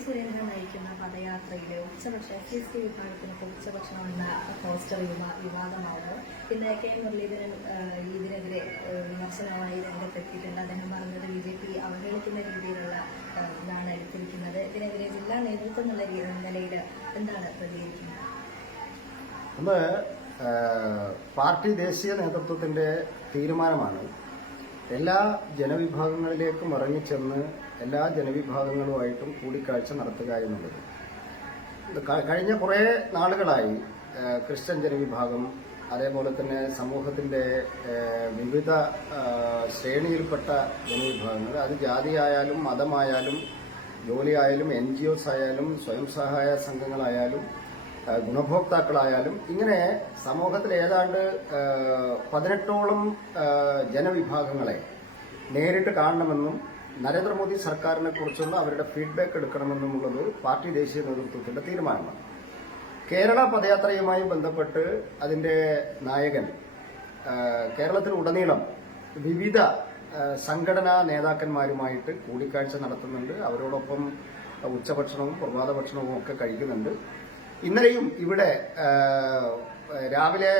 സുരേന്ദ്രൻ നയിക്കുന്ന പദയാത്രയിലെ ഉച്ചഭക്ഷ SC വിഭാഗത്തിനൊക്കെ ഉച്ചഭക്ഷണം എന്ന പോസ്റ്റർ വിവാദമാവുന്നു. പിന്നെ കെ മുരളീധരൻ ഇതിനെതിരെ വിമർശനമായി രംഗത്തെത്തിയിട്ടുണ്ട്. അദ്ദേഹം പറഞ്ഞത് BJP അവഹേളിക്കുന്ന രീതിയിലുള്ള ഇതാണ് എടുത്തിരിക്കുന്നത്. ഇതിനെതിരെ ജില്ലാ നേതൃത്വം എന്നുള്ള നിലയിൽ എന്താണ് പ്രതികരിക്കുന്നത്? ഒന്ന് പാർട്ടി ദേശീയ നേതൃത്വത്തിന്റെ തീരുമാനമാണ് എല്ലാ ജനവിഭാഗങ്ങളിലേക്കും ഇറങ്ങിച്ചെന്ന് എല്ലാ ജനവിഭാഗങ്ങളുമായിട്ടും കൂടിക്കാഴ്ച നടത്തുക എന്നുള്ളത്. കഴിഞ്ഞ കുറേ നാളുകളായി ക്രിസ്ത്യൻ ജനവിഭാഗം, അതേപോലെ തന്നെ സമൂഹത്തിന്റെ വിവിധ ശ്രേണിയിൽപ്പെട്ട ജനവിഭാഗങ്ങൾ, അത് ജാതിയായാലും മതമായാലും ജോലിയായാലും NGOs ആയാലും സ്വയം സഹായ സംഘങ്ങളായാലും ഗുണഭോക്താക്കളായാലും ഇങ്ങനെ സമൂഹത്തിൽ ഏതാണ്ട് 18ഓളം ജനവിഭാഗങ്ങളെ നേരിട്ട് കാണണമെന്നും നരേന്ദ്രമോദി സർക്കാരിനെ കുറിച്ചുള്ള അവരുടെ ഫീഡ്ബാക്ക് എടുക്കണമെന്നുമുള്ളത് പാർട്ടി ദേശീയ നേതൃത്വത്തിന്റെ തീരുമാനമാണ്. കേരള പദയാത്രയുമായി ബന്ധപ്പെട്ട് അതിന്റെ നായകൻ കേരളത്തിലുടനീളം വിവിധ സംഘടനാ നേതാക്കന്മാരുമായിട്ട് കൂടിക്കാഴ്ച നടത്തുന്നുണ്ട്. അവരോടൊപ്പം ഉച്ചഭക്ഷണവും പ്രഭാത ഭക്ഷണവും ഒക്കെ കഴിക്കുന്നുണ്ട്. ഇന്നലെയും ഇവിടെ രാവിലെ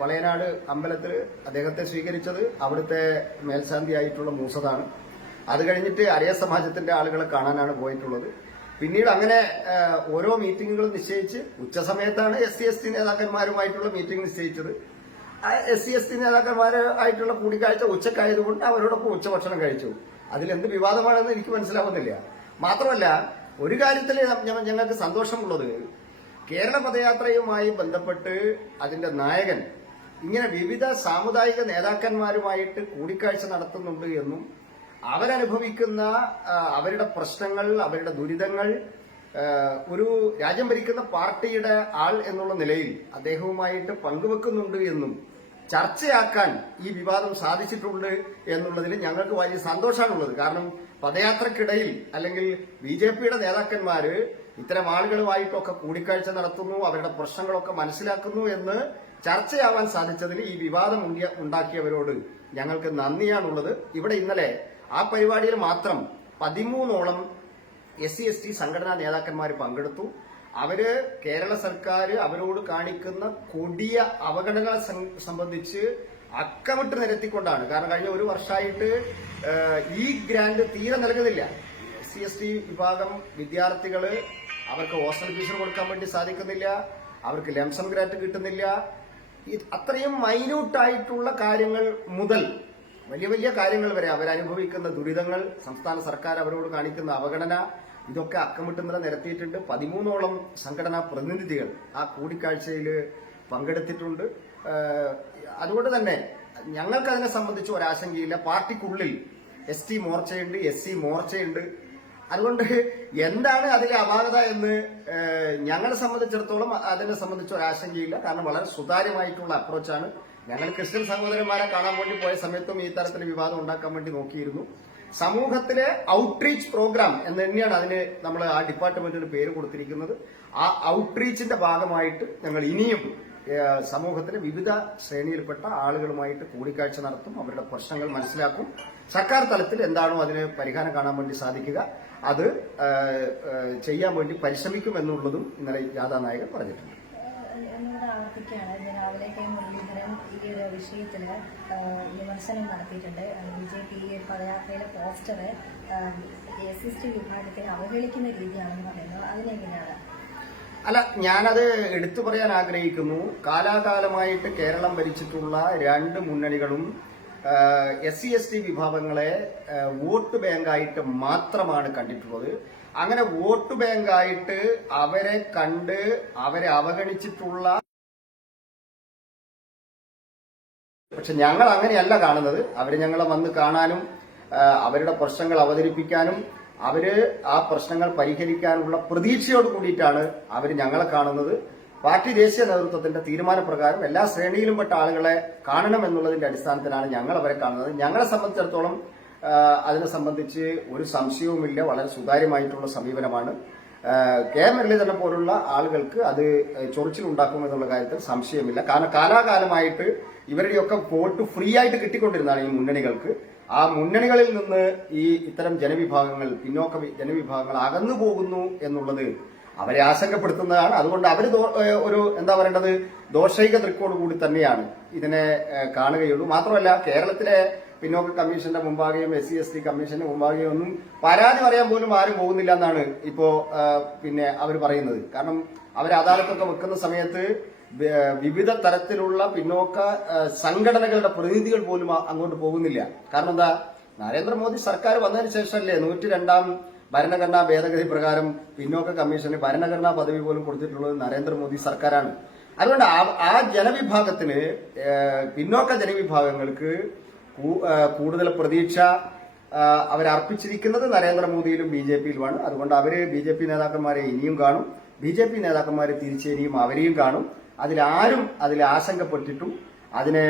വളയനാട് അമ്പലത്തിൽ അദ്ദേഹത്തെ സ്വീകരിച്ചത് അവിടുത്തെ മേൽശാന്തിയായിട്ടുള്ള മൂസതാണ്. അത് കഴിഞ്ഞിട്ട് അരയ സമാജത്തിന്റെ ആളുകളെ കാണാനാണ് പോയിട്ടുള്ളത്. പിന്നീട് അങ്ങനെ ഓരോ മീറ്റിങ്ങുകളും നിശ്ചയിച്ച് ഉച്ചസമയത്താണ് SC നേതാക്കന്മാരുമായിട്ടുള്ള മീറ്റിംഗ് നിശ്ചയിച്ചത്. SC നേതാക്കന്മാരുമായിട്ടുള്ള കൂടിക്കാഴ്ച ഉച്ചക്കായതുകൊണ്ട് അവരോടൊപ്പം ഉച്ചഭക്ഷണം കഴിച്ചു. അതിലെന്ത് വിവാദമാണെന്ന് എനിക്ക് മനസ്സിലാവുന്നില്ല. മാത്രമല്ല, ഒരു കാര്യത്തിൽ ഞങ്ങൾക്ക് സന്തോഷമുള്ളത്, കേരള പദയാത്രയുമായി ബന്ധപ്പെട്ട് അതിന്റെ നായകൻ ഇങ്ങനെ വിവിധ സാമുദായിക നേതാക്കന്മാരുമായിട്ട് കൂടിക്കാഴ്ച നടത്തുന്നുണ്ട് എന്നും അവരനുഭവിക്കുന്ന അവരുടെ പ്രശ്നങ്ങൾ, അവരുടെ ദുരിതങ്ങൾ ഒരു രാജ്യം ഭരിക്കുന്ന പാർട്ടിയുടെ ആൾ എന്നുള്ള നിലയിൽ അദ്ദേഹവുമായിട്ട് പങ്കുവെക്കുന്നുണ്ട് എന്നും ചർച്ചയാക്കാൻ ഈ വിവാദം സാധിച്ചിട്ടുണ്ട് എന്നുള്ളതിൽ ഞങ്ങൾക്ക് വലിയ സന്തോഷമാണുള്ളത്. കാരണം പദയാത്രക്കിടയിൽ അല്ലെങ്കിൽ BJPയുടെ നേതാക്കന്മാര് ഇത്തരം ആളുകളുമായിട്ടൊക്കെ കൂടിക്കാഴ്ച നടത്തുന്നു, അവരുടെ പ്രശ്നങ്ങളൊക്കെ മനസ്സിലാക്കുന്നു എന്ന് ചർച്ചയാവാൻ സാധിച്ചതിൽ ഈ വിവാദം ഉണ്ടാക്കിയവരോട് ഞങ്ങൾക്ക് നന്ദിയാണുള്ളത്. ഇവിടെ ഇന്നലെ ആ പരിപാടിയിൽ മാത്രം 13ഓളം SC സംഘടനാ നേതാക്കന്മാർ പങ്കെടുത്തു. അവര് കേരള സർക്കാർ അവരോട് കാണിക്കുന്ന കൊടിയ അവഗണനകളെ സംബന്ധിച്ച് അക്കമിട്ട് നിരത്തിക്കൊണ്ടാണ്. കാരണം കഴിഞ്ഞ ഒരു വർഷമായിട്ട് ഈ ഗ്രാന്റ് തീരെ നൽകുന്നില്ല. SC വിഭാഗം വിദ്യാർത്ഥികള് അവർക്ക് ഹോസ്റ്റൽ ഫീസ് കൊടുക്കാൻ വേണ്ടി സാധിക്കുന്നില്ല, അവർക്ക് ലംസം ഗ്രാന്റ് കിട്ടുന്നില്ല. അത്രയും മൈന്യൂട്ടായിട്ടുള്ള കാര്യങ്ങൾ മുതൽ വലിയ വലിയ കാര്യങ്ങൾ വരെ അവരനുഭവിക്കുന്ന ദുരിതങ്ങൾ, സംസ്ഥാന സർക്കാർ അവരോട് കാണിക്കുന്ന അവഗണന, ഇതൊക്കെ അക്കമിട്ട് നിരത്തിയിട്ടുണ്ട്. 13ഓളം സംഘടനാ പ്രതിനിധികൾ ആ കൂടിക്കാഴ്ചയിൽ പങ്കെടുത്തിട്ടുണ്ട്. അതുകൊണ്ട് തന്നെ ഞങ്ങൾക്ക് അതിനെ സംബന്ധിച്ച് ഒരാശങ്കയില്ല. പാർട്ടിക്കുള്ളിൽ ST മോർച്ചയുണ്ട്, SC മോർച്ചയുണ്ട്. അതുകൊണ്ട് എന്താണ് അതിലെ അപാകത എന്ന് ഞങ്ങളെ സംബന്ധിച്ചിടത്തോളം അതിനെ സംബന്ധിച്ച് ഒരാശങ്കയില്ല. കാരണം വളരെ സുതാര്യമായിട്ടുള്ള അപ്രോച്ചാണ്. ഞങ്ങൾ ക്രിസ്ത്യൻ സഹോദരന്മാരെ കാണാൻ വേണ്ടി പോയ സമയത്തും ഈ തരത്തിൽ വിവാദം ഉണ്ടാക്കാൻ വേണ്ടി നോക്കിയിരുന്നു. സമൂഹത്തിലെ ഔട്ട്റീച്ച് പ്രോഗ്രാം എന്ന് തന്നെയാണ് അതിന് നമ്മൾ ആ ഡിപ്പാർട്ട്മെന്റിന് പേര് കൊടുത്തിരിക്കുന്നത്. ആ ഔട്ട്റീച്ചിന്റെ ഭാഗമായിട്ട് ഞങ്ങൾ ഇനിയും സമൂഹത്തിലെ വിവിധ ശ്രേണിയിൽപ്പെട്ട ആളുകളുമായിട്ട് കൂടിക്കാഴ്ച നടത്തും, അവരുടെ പ്രശ്നങ്ങൾ മനസ്സിലാക്കും. സർക്കാർ തലത്തിൽ എന്താണോ അതിന് പരിഹാരം കാണാൻ വേണ്ടി സാധിക്കുക അത് ചെയ്യാൻ വേണ്ടി പരിശ്രമിക്കും എന്നുള്ളതും ഇന്നലെ യാഥാ നായകൻ പറഞ്ഞിട്ടുണ്ട്. ആവർത്തിക്കുകയാണ്, രാവിലെ കെ മുരളീധരൻ ഈ ഒരു വിഷയത്തിൽ വിമർശനം നടത്തിയിട്ടുണ്ട്. BJP പദയാത്രയിലെ പോസ്റ്റർ SC വിഭാഗത്തെ അവഹേളിക്കുന്ന രീതിയാണെന്ന് പറയുന്നത് അതിനെങ്ങനെയാണ്? അല്ല, ഞാനത് എടുത്തു പറയാൻ ആഗ്രഹിക്കുന്നു. കാലാകാലമായിട്ട് കേരളം ഭരിച്ചിട്ടുള്ള രണ്ട് മുന്നണികളും SC വിഭാഗങ്ങളെ വോട്ട് ബാങ്കായിട്ട് മാത്രമാണ് കണ്ടിട്ടുള്ളത്. അങ്ങനെ വോട്ട് ബാങ്കായിട്ട് അവരെ കണ്ട് അവരെ അവഗണിച്ചിട്ടുള്ള, പക്ഷെ ഞങ്ങൾ അങ്ങനെയല്ല കാണുന്നത്. അവര് ഞങ്ങളെ വന്ന് കാണാനും അവരുടെ പ്രശ്നങ്ങൾ അവതരിപ്പിക്കാനും അവര് ആ പ്രശ്നങ്ങൾ പരിഹരിക്കാനുള്ള പ്രതീക്ഷയോട് കൂടിയിട്ടാണ് അവര് ഞങ്ങളെ കാണുന്നത്. പാർട്ടി ദേശീയ നേതൃത്വത്തിന്റെ തീരുമാനപ്രകാരം എല്ലാ ശ്രേണിയിലും പെട്ട ആളുകളെ കാണണം എന്നുള്ളതിന്റെ അടിസ്ഥാനത്തിലാണ് ഞങ്ങൾ അവരെ കാണുന്നത്. ഞങ്ങളെ സംബന്ധിച്ചിടത്തോളം അതിനെ സംബന്ധിച്ച് ഒരു സംശയവുമില്ല. വളരെ സുതാര്യമായിട്ടുള്ള സമീപനമാണ്. കെ മുരളീധരനെ പോലുള്ള ആളുകൾക്ക് അത് ചൊറിച്ചിലുണ്ടാക്കുമെന്നുള്ള കാര്യത്തിൽ സംശയമില്ല. കാരണം കാലാകാലമായിട്ട് ഇവരുടെയൊക്കെ വോട്ട് ഫ്രീ ആയിട്ട് കിട്ടിക്കൊണ്ടിരുന്നതാണ് ഈ മുന്നണികൾക്ക്. ആ മുന്നണികളിൽ നിന്ന് ഇത്തരം ജനവിഭാഗങ്ങൾ, പിന്നോക്ക ജനവിഭാഗങ്ങൾ അകന്നു പോകുന്നു എന്നുള്ളത് അവരെ ആശങ്കപ്പെടുത്തുന്നതാണ്. അതുകൊണ്ട് അവർ ഒരു എന്താ പറയേണ്ടത്, ദോഷൈക ദൃക്കോട് കൂടി തന്നെയാണ് ഇതിനെ കാണുകയുള്ളൂ. മാത്രമല്ല, കേരളത്തിലെ പിന്നോക്ക കമ്മീഷന്റെ മുമ്പാകെയും SC/ST കമ്മീഷന്റെ മുമ്പാകെയും ഒന്നും പരാതി പറയാൻ പോലും ആരും പോകുന്നില്ല എന്നാണ് ഇപ്പോ അവർ പറയുന്നത്. കാരണം അവർ അദാലത്തൊക്കെ വെക്കുന്ന സമയത്ത് വിവിധ തരത്തിലുള്ള പിന്നോക്ക സംഘടനകളുടെ പ്രതിനിധികൾ പോലും അങ്ങോട്ട് പോകുന്നില്ല. കാരണം എന്താ, നരേന്ദ്രമോദി സർക്കാർ വന്നതിന് ശേഷമല്ലേ 102ാം ഭരണഘടനാ ഭേദഗതി പ്രകാരം പിന്നോക്ക കമ്മീഷന് ഭരണഘടനാ പദവി പോലും കൊടുത്തിട്ടുള്ളത് നരേന്ദ്രമോദി സർക്കാരാണ്. അതുകൊണ്ട് ആ ജനവിഭാഗത്തിന്, പിന്നോക്ക ജനവിഭാഗങ്ങൾക്ക് കൂടുതൽ പ്രതീക്ഷ അവരർപ്പിച്ചിരിക്കുന്നത് നരേന്ദ്രമോദിയിലും BJP-യിലുമാണ്. അതുകൊണ്ട് അവര് BJP നേതാക്കന്മാരെ ഇനിയും കാണും, BJP നേതാക്കന്മാരെ തിരിച്ചേനിയും അവരെയും കാണും. അതിലാരും ആശങ്കപ്പെട്ടിട്ടും അതിനെ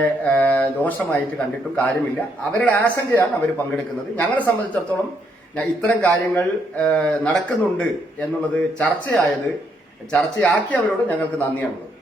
ദോഷമായിട്ട് കണ്ടിട്ടും കാര്യമില്ല. അവരുടെ ആശങ്കയാണ് അവർ പങ്കെടുക്കുന്നത്. ഞങ്ങളെ സംബന്ധിച്ചിടത്തോളം ഇത്തരം കാര്യങ്ങൾ നടക്കുന്നുണ്ട് എന്നുള്ളത് ചർച്ചയാക്കിയവരോട് ഞങ്ങൾക്ക് നന്ദിയാണുള്ളത്.